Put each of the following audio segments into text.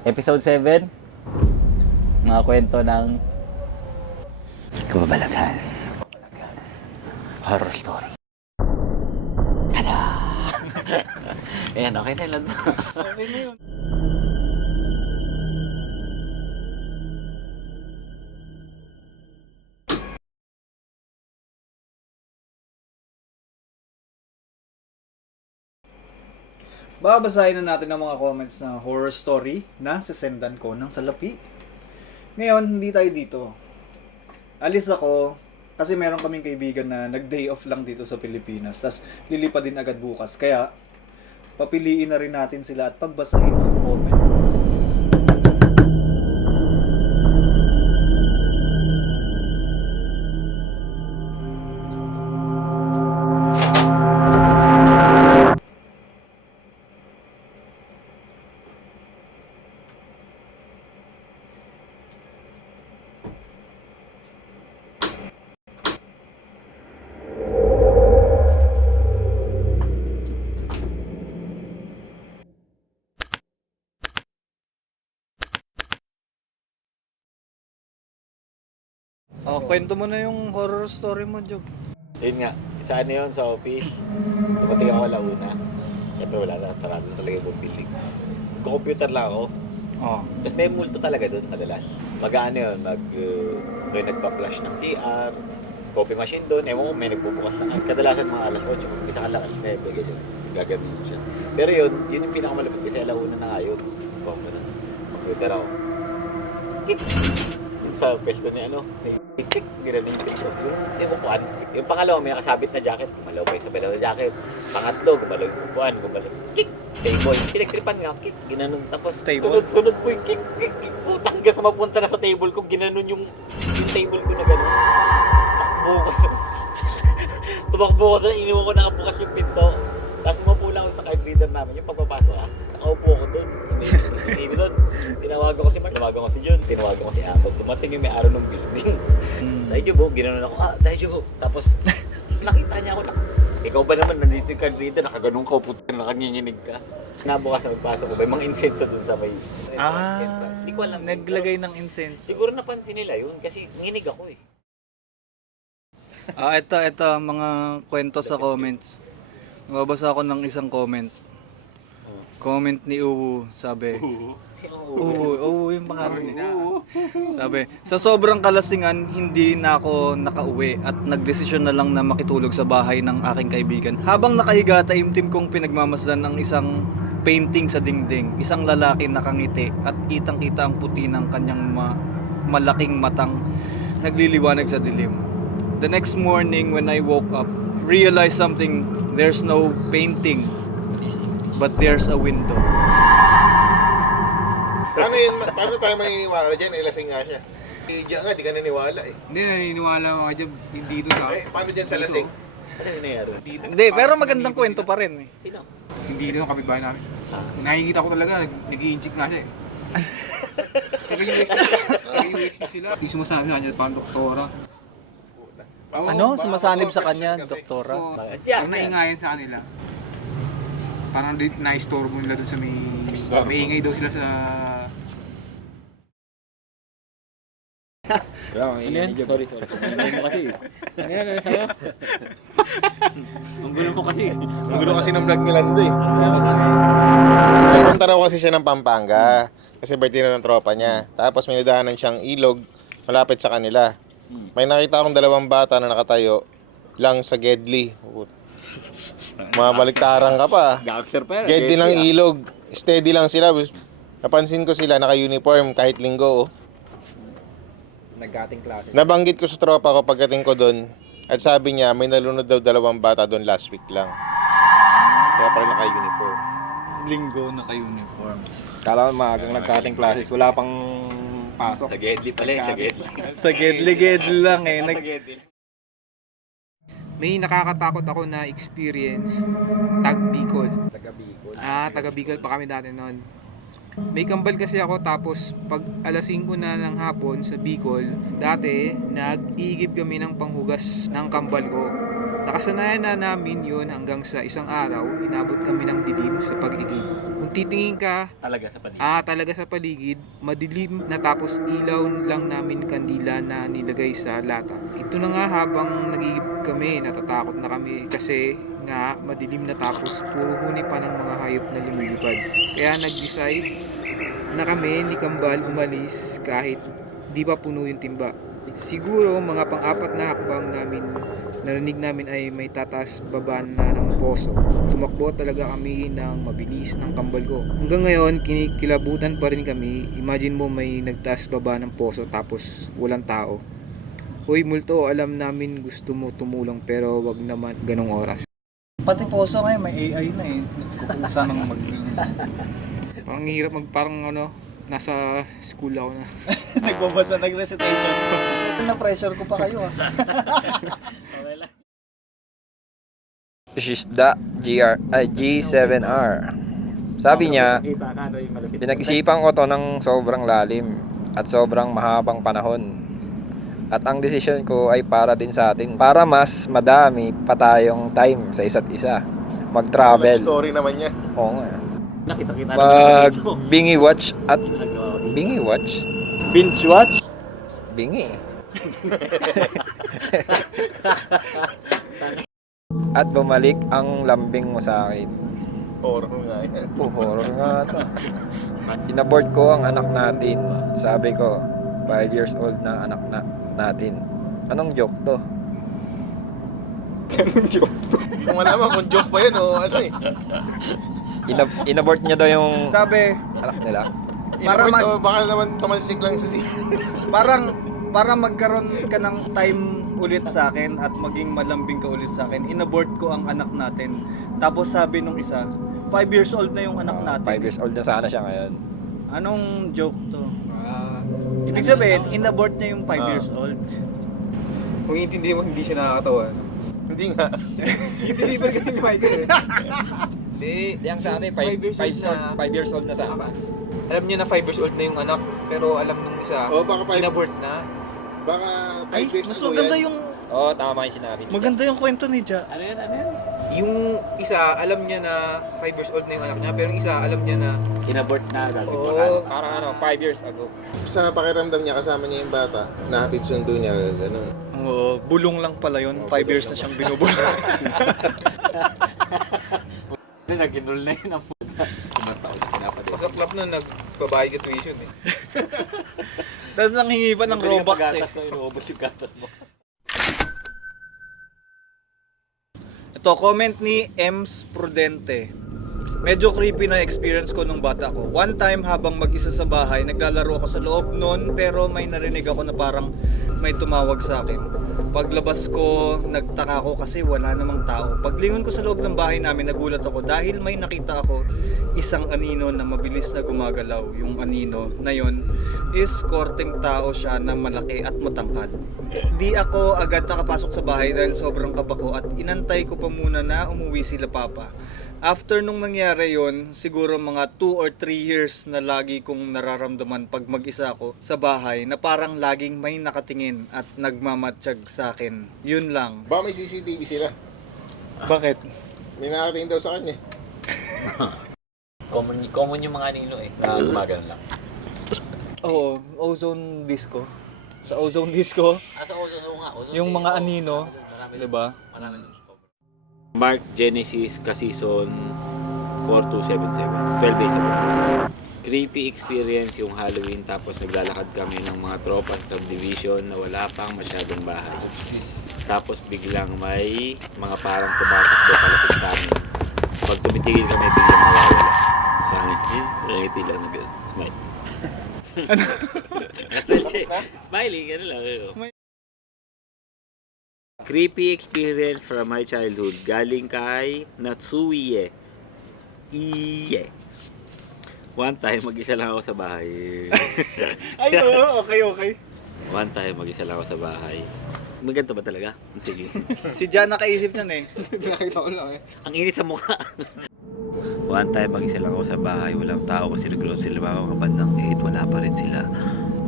Episode 7. Mga kwento ng kababalagan. Horror story. Tada! Ayan, okay na lang. Babasahin na natin ang mga comments na horror story na sasendan ko ng salapi. Ngayon, hindi tayo dito. Alis ako kasi meron kaming kaibigan na nag-day off lang dito sa Pilipinas. Tapos lilipad din agad bukas. Kaya, papiliin na rin natin sila at pagbasahin ang comments. Oh, kwento mo na yung horror story mo, Job. Yun nga, sa ano yun, sa office. Dumating ako launa. Siyempre wala na, sarado na talaga yung building. Computer lang ako. Oh. Tapos may multo talaga doon madalas. Mag-ano yun, mag, uh, may nagpa-flash ng CR, coffee machine doon. Ewan ko, may nagbubukas ng, kadalasan mga alas 8, mag isa ka lang, alas 9, ganyan. Gagawin siya. Pero yun, yun yung pinakamalapit kasi alauna na nga yun. Computer, computer ako. Sa pwesto ni ano, ni Kik! Gano'n yung pinto. Yung upuan. Yung pangalawa, may nakasabit na jacket. Gumalaw pa yung sa na jacket. Pangatlo, gumalaw yung upuan. Gumalaw. Kik! Table. Pinagtripan nga, kik! Ginanon. Tapos, Table? sunod-sunod po yung kik! Kik! Kik! Putang hanggang sa mapunta na sa table ko, ginanon yung, yung table ko na gano'n. Takbo ko. Tumakbo ko sa iniwan ko nakabukas yung pinto. Tapos umupo lang ako sa card reader namin. Yung pagpapasok ah, nakaupo ako doon. TV doon. Tinawagan ko si Mark, tinawagan ko si John, tinawagan ko si Apple. Dumating yung may araw ng building. Dahil po, ginanon ako, ah, po. Tapos, nakita niya ako na, ikaw ba naman, nandito yung card reader, nakaganong ka, puto, nakanginginig ka. Nabukas na magpasok ko, may mga incense doon sa may... Ah, Hindi ko alam. naglagay ng incense. Siguro napansin nila yun, kasi nginig ako eh. Ah, ito, ito, mga kwento sa comments. Mababasa ako ng isang comment. Comment ni Uwu, sabi. Uwu, Uwu yung pangalan niya. Sabi, sa sobrang kalasingan, hindi na ako nakauwi at nagdesisyon na lang na makitulog sa bahay ng aking kaibigan. Habang nakahiga, taimtim kong pinagmamasdan ng isang painting sa dingding. Isang lalaki nakangiti at kitang-kita ang puti ng kanyang ma- malaking matang nagliliwanag sa dilim. The next morning when I woke up, realized something, there's no painting, but there's a window. Paano yun? Paano tayo maniniwala dyan? Ilasing nga siya. Eh, diyan nga, di ka naniwala eh. Hindi, naniniwala mga dyan, hindi doon ha. Eh, paano dyan sa lasing? Ano yung nangyari? Hindi, pero magandang kwento pa rin eh. Sino? Hindi doon ang kapitbahay namin. Ah. Nakikita ko talaga, nag nag-i-inject nga siya eh. Nag-i-inject sila. Yung sumasabi sa kanya, parang doktora. Oo, Ano? baka Sumasanib sa kanya, kasi. doktora? Oo, Bakit? parang Yan, naingayan sa kanila. Parang di- na-store mo nila doon sa may... Store mo. Maingay daw sila sa... Ano yan? Sorry, sorry. Ang mo kasi. Ano yan? Ano sa'yo? Ang gulo ko kasi. Ang gulo kasi ng vlog ni Lando eh. Ano yan Nagpunta raw kasi siya ng Pampanga. Kasi birthday na ng tropa niya. Tapos may nadahanan siyang ilog malapit sa kanila. May nakita akong dalawang bata na nakatayo lang sa Gedli. Mabaliktaran ka pa. Gangster pa yan. Gedli lang ilog. Steady lang sila. Napansin ko sila naka-uniform kahit linggo. Oh. Naggating klase. Nabanggit ko sa tropa ko pagdating ko doon. At sabi niya, may nalunod daw dalawang bata doon last week lang. Kaya pala naka-uniform. Linggo naka-uniform. Kala ko maagang nagkating classes, wala pang pasok. Sa Gedli pala eh. Sa Gedli. Sa gedli-gedli lang eh. Nag-. May nakakatakot ako na experience tag Bicol. Taga Bicol. Ah, taga Bicol pa kami dati noon. May kambal kasi ako tapos pag alas 5 na ng hapon sa Bicol, dati nag-iigib kami ng panghugas ng kambal ko. Nakasanayan na namin yun hanggang sa isang araw, inabot kami ng dilim sa pag-igib. Kung titingin ka, Talaga sa paligid. ah talaga sa paligid, madilim na tapos ilaw lang namin kandila na nilagay sa lata. Ito na nga habang nagigib kami, natatakot na kami kasi nga madilim na tapos puro huni pa ng mga hayop na lumilipad. Kaya nag-decide na kami ni Kambal umalis kahit di pa puno yung timba. Siguro mga pang-apat na hakbang namin narinig namin ay may tatas baba na ng poso. Tumakbo talaga kami ng mabilis ng kambal ko. Hanggang ngayon, kinikilabutan pa rin kami. Imagine mo may nagtaas baba ng poso tapos walang tao. Hoy multo, alam namin gusto mo tumulong pero wag naman ganong oras. Pati poso ngayon, may AI na eh. Kukusa ng mag... Parang hirap mag parang ano, nasa school ako na. Nagbabasa, nag-recitation. Na-pressure ko pa kayo ah. Okay lang. Shisda GR, ay, G7R. Sabi niya, Kita pinag-isipan ko to ng sobrang lalim at sobrang mahabang panahon. At ang desisyon ko ay para din sa atin. Para mas madami pa tayong time sa isa't isa. Mag-travel. story naman niya. Oo nga. Nakita-kita Mag dito. bingi watch at bingi watch? Binge watch? Bingi. at bumalik ang lambing mo sa akin. Horror nga yan. Oh, horror nga to. Inabort ko ang anak natin. Sabi ko, 5 years old na anak na natin. Anong joke to? Kung malaman kung joke pa yun o ano eh. Inab- inabort niya daw yung Sabi, anak nila. Para Para mag- o baka naman tumalsik lang sa si... parang para magkaroon ka ng time ulit sa akin at maging malambing ka ulit sa akin, inabort ko ang anak natin. Tapos sabi nung isa, 5 years old na yung anak natin. 5 years old na sana siya ngayon. Anong joke to? Ibig sabihin, inabort niya yung 5 Ah. years old. Kung hindi mo, hindi siya nakakatawa. Hindi nga. I-deliver ka ni Michael eh. Hindi. Di ang sabi, Five 5 years old na. years old na sana. Alam niya na 5 years old na yung anak, pero alam nung isa, O baka 5 inabort na. baka 5 Ay, years mas maganda yan. yung Oo, oh, tama yung sinabi niya. maganda yung kwento ni Ja. Ano yan? Ano yan? Yung isa, alam niya na 5 years old na yung anak niya, pero yung isa, alam niya na, Kinabort na. Dati Oo. pa sana. Parang ano, 5 years ago. Sa pakiramdam niya, kasama niya yung bata. Nahatid sundo niya, gano'n. Oo, bulong lang pala yun. 5 years na siyang binubulong. Hindi, nag-enroll na yun ang puta. Ilang taon na nagbabayad tuition eh. Tapos nanghingi pa ng Robux eh. Gatas na inuubos yung gatas mo. Ito, comment ni Ems Prudente. Medyo creepy na experience ko nung bata ko. One time habang mag-isa sa bahay, naglalaro ako sa loob nun pero may narinig ako na parang may tumawag sa akin. Paglabas ko, nagtaka ko kasi wala namang tao. Paglingon ko sa loob ng bahay namin, nagulat ako dahil may nakita ako isang anino na mabilis na gumagalaw. Yung anino na yon is korteng tao siya na malaki at matangkad. Di ako agad nakapasok sa bahay dahil sobrang kaba ko at inantay ko pa muna na umuwi sila papa. After nung nangyari yon, siguro mga 2 or 3 years na lagi kong nararamdaman pag mag-isa ako sa bahay na parang laging may nakatingin at nagmamatsyag sa akin. Yun lang. Baka may CCTV sila. Bakit? May nakatingin daw sa kanya. Common, common yung mga nino eh. Na gumagano lang. Oo, ozone disco. Sa ozone disco, Ah, sa Ozone, oo nga. Ozone yung mga oo. anino, Marami 'di ba? Marami Mark Genesis ka season 4277. 12 days ago. Creepy experience yung Halloween tapos naglalakad kami ng mga tropa sa subdivision na wala pang masyadong bahay. Tapos biglang may mga parang tumatakbo palapit sa amin. Pag tumitigil kami, biglang nawawala. Sa amin, eh, ngiti lang na gano'n. Smile. Smiley, gano'n lang. Creepy experience from my childhood galing kay Natsuye. Iye. One time, mag-isa lang ako sa bahay. Ay, oo, okay, okay. One time, mag-isa lang ako sa bahay. May ganito ba talaga? Sige. Si Jan nakaisip niyan eh. Nakita ko lang eh. Ang init sa mukha. One time, mag-isa lang ako sa bahay. Walang tao kasi nag-grocery lang ako kapag ng 8. Wala pa rin sila.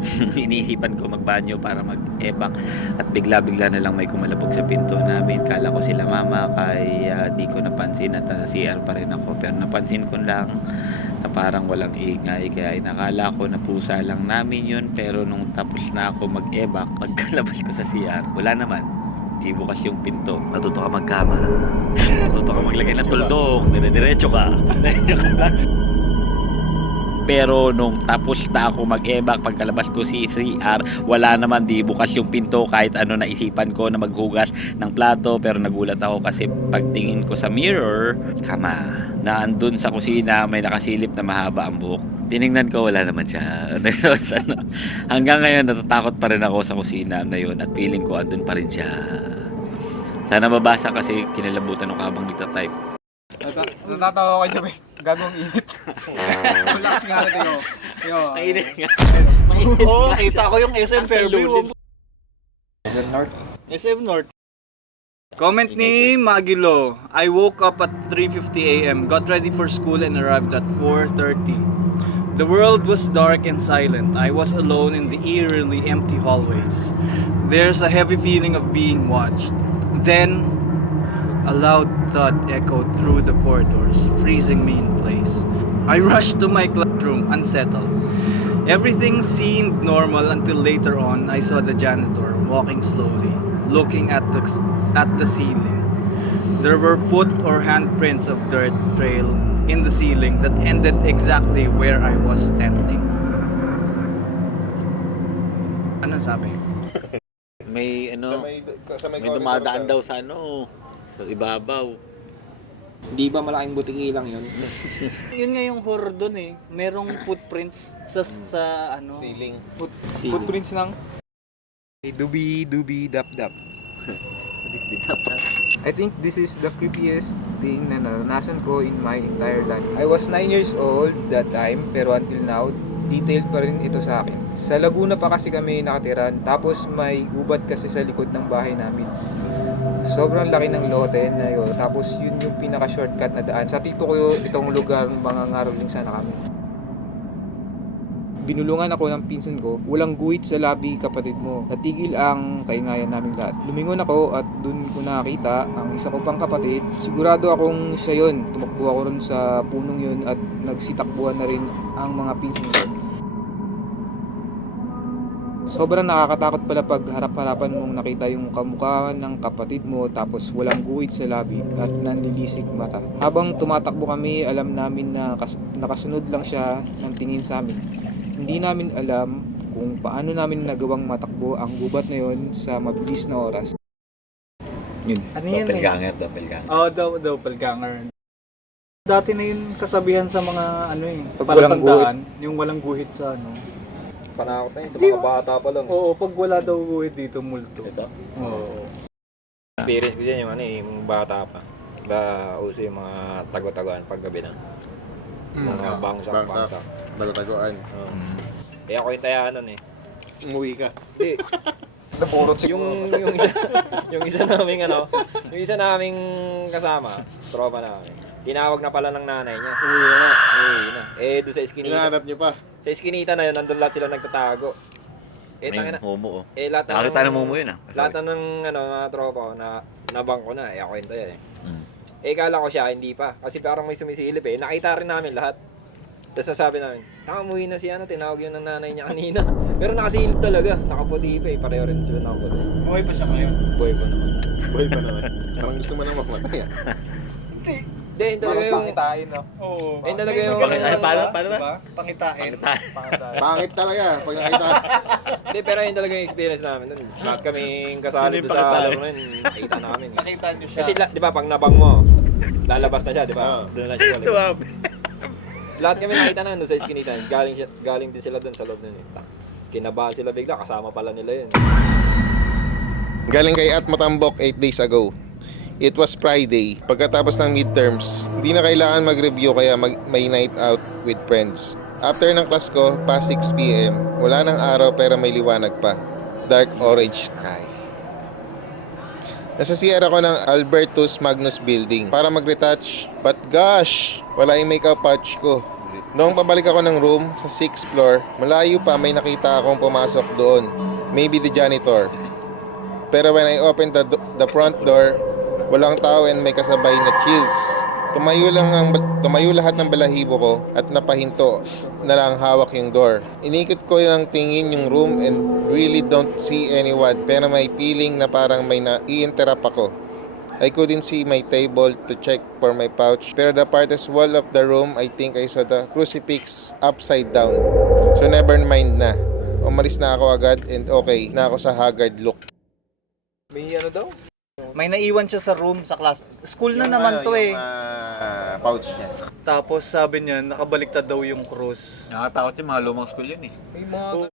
iniisipan ko magbanyo para mag-evac at bigla-bigla na lang may kumalabog sa pinto namin. Kala ko sila mama kaya di ko napansin at nasa CR pa rin ako. Pero napansin ko lang na parang walang ingay. Kaya nakala ko na pusa lang namin yun. Pero nung tapos na ako mag-evac pagkalabas ko sa CR wala naman. Di bukas yung pinto. Matuto ka magkama. Matuto ka maglagay ng tuldok. Dire-diretso ka. Diretso ka pero nung tapos na ako mag-evac pagkalabas ko si CR wala naman. Di bukas yung pinto kahit ano naisipan ko na maghugas ng plato. Pero nagulat ako kasi pagtingin ko sa mirror kama na andun sa kusina may nakasilip na mahaba ang buhok. Tiningnan ko wala naman siya. Ano, hanggang ngayon natatakot pa rin ako sa kusina na yun. At feeling ko andun pa rin siya. Sana mabasa kasi kinalabutan ako habang nagtatype Nata- natatawa ko dyan, eh. Gagong init. Wala kasi nga natin yun. Yo, mainit nga mainit Oo, nga nakita ko yung SM Fairview. SM North. SM North. Comment ni Magilo. I woke up at 3.50 a.m., got ready for school and arrived at 4.30. The world was dark and silent. I was alone in the eerily empty hallways. There's a heavy feeling of being watched. Then, a loud thud echoed through the corridors, freezing me in place. I rushed to my classroom, unsettled. Everything seemed normal until later on I saw the janitor walking slowly, looking at the at the ceiling. There were foot or handprints of dirt trail in the ceiling that ended exactly where I was standing. Ano sabi? may Sa ano may, sa may, may dumadaan daw sa ano sa ibabaw Di ba malaking butiki lang yun? Yun nga yung horror dun eh. Merong footprints sa sa ano. Ceiling. foot, Ceiling. footprints ng dubi dubi dap dap. I think this is the creepiest thing na naranasan ko in my entire life. I was 9 years old that time, pero until now, detailed pa rin ito sa akin. Sa Laguna pa kasi kami nakatiran, tapos may gubat kasi sa likod ng bahay namin. Sobrang laki ng lote na yun, tapos yun yung pinaka-shortcut na daan. Sa tito ko itong lugar, mga ngaroling sana kami. Binulungan ako ng pinsan ko, walang guhit sa labi kapatid mo. Natigil ang kaingayan naming lahat. Lumingon ako at dun ko nakita ang isa ko pang kapatid. Sigurado akong siya yun. Tumakbo ako ron sa punong yun at nagsitakbuhan na rin ang mga pinsan ko. Sobrang nakakatakot pala pag harap-harapan mong nakita yung kamukha ng kapatid mo tapos walang guhit sa labi at nanlilisik mata. Habang tumatakbo kami, alam namin na kas- nakasunod lang siya ng tingin sa amin. Hindi namin alam kung paano namin nagawang matakbo ang gubat na yon sa mabilis na oras. Ano yan eh? doppelganger doppelganger Oh, daw doppelganger. Dati na yun kasabihan sa mga ano eh, Pag walang yung walang guhit sa ano. Panakot na yun sa Di mga bata pa lang. Oo, pag wala daw guhit dito, multo. ito Oo. Experience ko dyan yung ano eh, yung bata pa. Ba, uso yung mga tago-tagoan paggabi na. Mga bangsak-bangsak. Balatagoan. Oo. Eh ako yung tayaan nun eh. Umuwi ka. Hindi. Napurot yung yung isa yung isa naming ano, yung isa naming kasama, tropa namin. Tinawag na pala ng nanay niya. Umuwi na. Uy, na. Eh, doon sa iskinita. Hinahanap niyo pa. Sa iskinita na yun, nandun lahat sila nagtatago. Eh, tangina. Ayun, homo oh. Eh, lahat na Nakakita ng homo yun ah. Lahat na ng ano, mga tropa ko na nabang ko na. Eh, ako yun tayo eh. Mm. Eh, kala ko siya, hindi pa. Kasi parang may sumisilip eh. Nakita rin namin lahat. Tapos nasabi namin, tama umuwi na si ano, tinawag yun ng nanay niya kanina. Pero nakasilip talaga. Nakaputi pa eh. Pareho rin sila nakaputi. Buhay pa siya ngayon. Boy ko naman. Buhay pa naman. Parang gusto mo na mamatay. ah. Hindi, yun talaga yung... pangitain, no? Oo. Ayun talaga yung... Ay, paano? Paano ba? Diba? Pangitain. Pangitain. Pangit talaga. Pag nakita. Hindi, pero yun talaga yung experience namin dun. Lahat kaming kasali doon sa alam mo yun, nakita namin. eh. Nakita niyo siya. Kasi di ba pag nabang mo, lalabas na siya, di ba? Oo. Doon na siya sa loob. Lahat kami nakita na doon sa iskinitan. Galing, siya, galing din sila doon sa loob nun. Eh. Kinabahan sila bigla, kasama pala nila yun. Galing kay At Matambok 8 days ago. It was Friday. Pagkatapos ng midterms, hindi na kailangan mag-review kaya mag- may night out with friends. After ng class ko, past 6pm, wala nang araw pero may liwanag pa. Dark orange sky. Nasa CR ako ng Albertus Magnus Building para mag-retouch. But gosh, wala yung makeup pouch ko. Noong pabalik ako ng room sa 6th floor, malayo pa may nakita akong pumasok doon. Maybe the janitor. Pero when I opened the, the front door, walang tao and may kasabay na chills. Tumayo lang ang tumayo lahat ng balahibo ko at napahinto na lang hawak yung door. Inikot ko yung tingin yung room and really don't see anyone pero may feeling na parang may na-i-interrupt ako. I couldn't see my table to check for my pouch. Pero the farthest wall of the room, I think I saw the crucifix upside down. So never mind na. Umalis na ako agad and okay na ako sa haggard look. May ano daw? May naiwan siya sa room, sa class. School na naman to eh. ah, pouch niya. Tapos sabi niya, nakabaliktad daw yung cross. Nakatakot yung mga lumang school yun eh. May mga